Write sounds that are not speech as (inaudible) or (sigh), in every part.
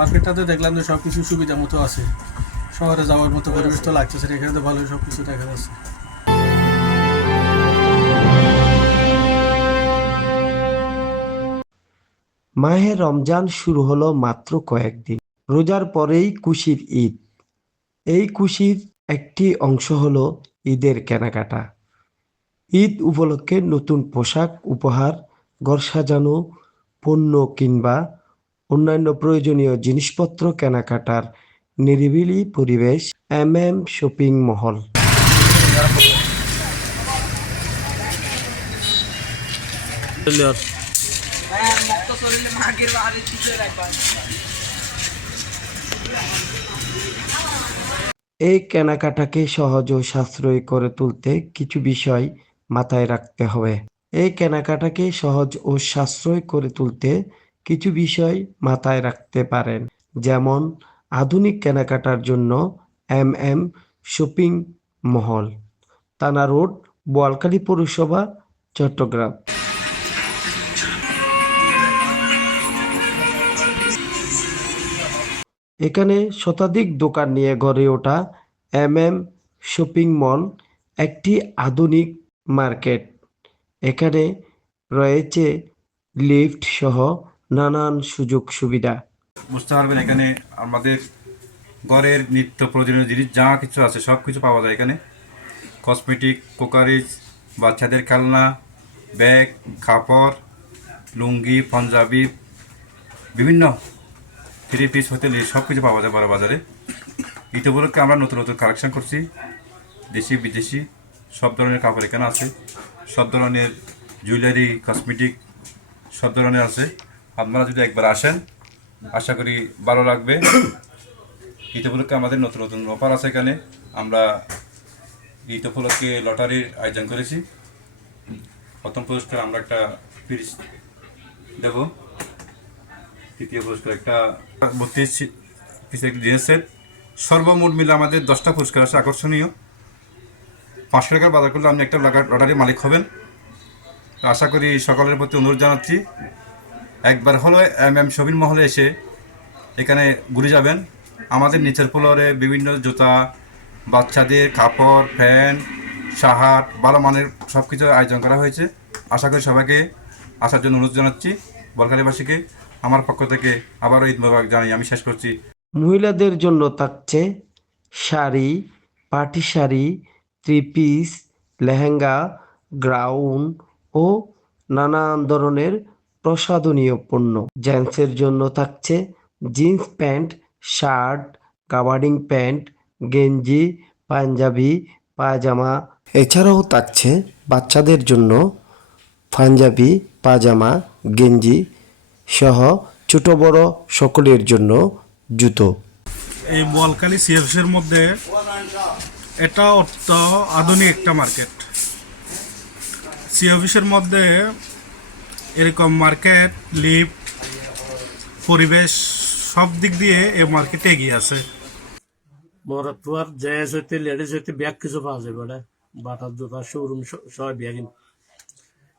মার্কেটটাতে দেখলাম যে সব কিছু সুবিধা মতো আছে। শহরে যাওয়ার মতো পরিবেশ তো লাগতেছে না, এখানে তো ভালোই সব কিছু দেখা যাচ্ছে। মাহে রমজান শুরু হলো মাত্র কয়েকদিন। রোজার পরেই খুশির ঈদ। এই খুশির একটি অংশ হলো ঈদের কেনাকাটা। ঈদ উপলক্ষে নতুন পোশাক উপহার ঘর সাজানো পণ্য কিংবা অন্যান্য প্রয়োজনীয় জিনিসপত্র কেনাকাটার নিরিবিলি পরিবেশ এম এম শপিং মহল এই কেনাকাটাকে সহজ ও সাশ্রয়ী করে তুলতে কিছু বিষয় মাথায় রাখতে হবে। এই কেনাকাটাকে সহজ ও সাশ্রয় করে তুলতে কিছু বিষয় মাথায় রাখতে পারেন। যেমন, আধুনিক কেনাকাটার জন্য এম এম শপিং মহল থানা রোড, বোয়ালখালী পৌরসভা, চট্টগ্রাম। এখানে শতাধিক দোকান নিয়ে গড়ে ওঠা এম এম শপিং মল একটি আধুনিক মার্কেট। এখানে রয়েছে লিফট সহ নানান সুযোগ সুবিধা। বুঝতে পারবেন এখানে আমাদের ঘরের নিত্য প্রয়োজনীয় জিনিস যা কিছু আছে, সব কিছু পাওয়া যায় এখানে। কসমেটিক কোকারিজ বাচ্চাদের খেলনা, ব্যাগ, কাপড়, লুঙ্গি, পাঞ্জাবি, বিভিন্ন থ্রি পিস নিয়ে সব কিছু পাওয়া যায় বড় বাজারে। ঈদ উপলক্ষে আমরা নতুন নতুন কালেকশন করছি, দেশি, বিদেশি, সব ধরনের কাপড় এখানে আছে। সব ধরনের জুয়েলারি কসমেটিক সব ধরনের আছে। আপনারা যদি একবার আসেন, আশা করি ভালো লাগবে। (coughs) ঈদ উপলক্ষে আমাদের নতুন নতুন অফার আছে এখানে। আমরা ঈদ উপলক্ষে লটারির আয়োজন করেছি। প্রথম পুরস্কার আমরা একটা ফ্রিজ দেব। তৃতীয় পুরস্কার একটা বত্রিশ পিসের একটা জিনিস সেট। সর্বমোট মিলে আমাদের দশটা পুরস্কার আছে, আকর্ষণীয়। পাঁচশো টাকার বাজার করলে আপনি একটা লটারির মালিক হবেন। আশা করি সকলের প্রতি অনুরোধ জানাচ্ছি। একবার হলো এম এম শপিং মহলে এসে এখানে ঘুরে যাবেন। আমাদের নিচের ফ্লোরে বিভিন্ন জুতা, বাচ্চাদের কাপড় ফ্যান সাহার ভালো মানের সব কিছু আয়োজন করা হয়েছে। আশা করি সবাইকে আসার জন্য অনুরোধ জানাচ্ছি বলকালীবাসীকে আমার পক্ষ থেকে আবারও ঈদ মোবারক জানাই আমি শেষ করছি। মহিলাদের জন্য থাকছে শাড়ি, পাটি sari, three piece, lehenga, gown ও নানান ধরনের প্রসাধনীয় পণ্য। জেন্টসের জন্য থাকছে jeans pant, shirt gabardine pant, গেঞ্জি, পাঞ্জাবি, পায়জামা। এছাড়াও থাকছে বাচ্চাদের জন্য পাঞ্জাবি পাজামা গেঞ্জি সহ ছোট বড় সকলের জন্য জুতো। এই বোয়ালখালী সিএফসির মধ্যে এটা অর্থ আধুনিক একটা মার্কেট। সি অফিসের মধ্যে এরকম মার্কেট লিফট পরিবেশ, সব দিক দিয়ে এই মার্কেটে এগিয়ে আছে। মরতুয়ার জেন্টস হইতে লেডিস হইতে ব্যাগ কিছু পাওয়া যাবে এটা বাটার জুতা শোরুম সব ব্যাগ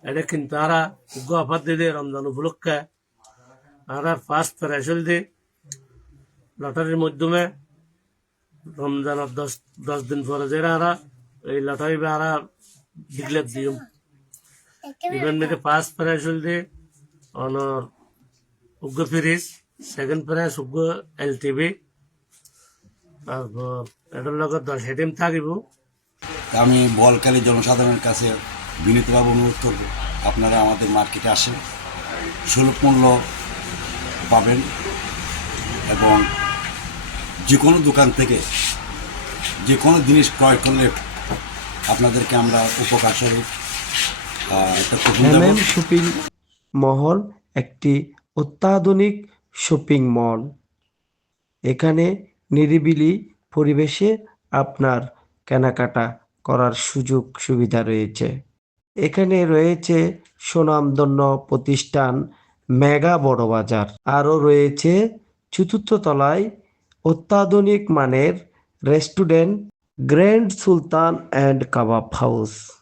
এটা কিন্তু তারা গফার দিলে রমজান উপলক্ষে। আর ফার্স্ট প্রাইসল দিয়ে লটারির মাধ্যমে। রমজানের দশ দশ দিন পরে যে আরা এই লটারি আরা ডিক্লেয়ার দিম ইভেন মেয়েদের ফার্স্ট প্রাইসল দিয়ে অনর উগ্র ফ্রিজ সেকেন্ড প্রাইস উগ্র এল টিভি তারপর এটার লগত দশ আইটেম থাকিব। আমি বলকালী জনসাধারণের কাছে বিনীতভাবে অনুরোধ করব আপনারা আমাদের মার্কেটে আসেন সুলভ মূল্য পাবেন এবং যে কোনো দোকান থেকে যে কোনো জিনিস ক্রয় করলে আপনাদেরকে আমরা উপকার স্বরূপ আহ, একটা কুপন এম এম শপিং মহল একটি অত্যাধুনিক শপিং মল। এখানে নিরিবিলি পরিবেশে আপনার কেনাকাটা করার সুযোগ সুবিধা রয়েছে। এখানে রয়েছে সুনামধন্য প্রতিষ্ঠান মেগা বড় বাজার। আরও রয়েছে চতুর্থ তলায় অত্যাধুনিক মানের restaurant grand Sultan and kebab house.